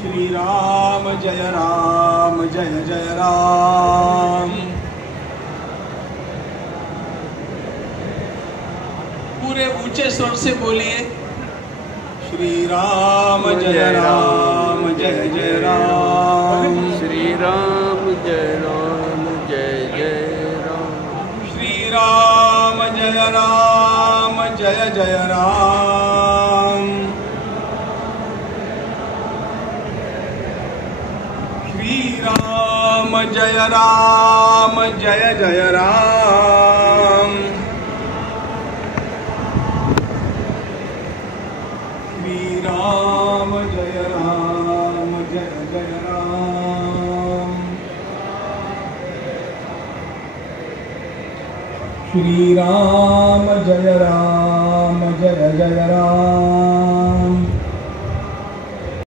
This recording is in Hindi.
श्री राम जय जय राम। पूरे ऊंचे स्वर से बोलिए, श्री राम जय जय राम। श्री राम जय जय राम। श्री राम जय जय राम। श्री राम जय जय राम। श्री राम जय जय राम। श्री राम जय जय राम।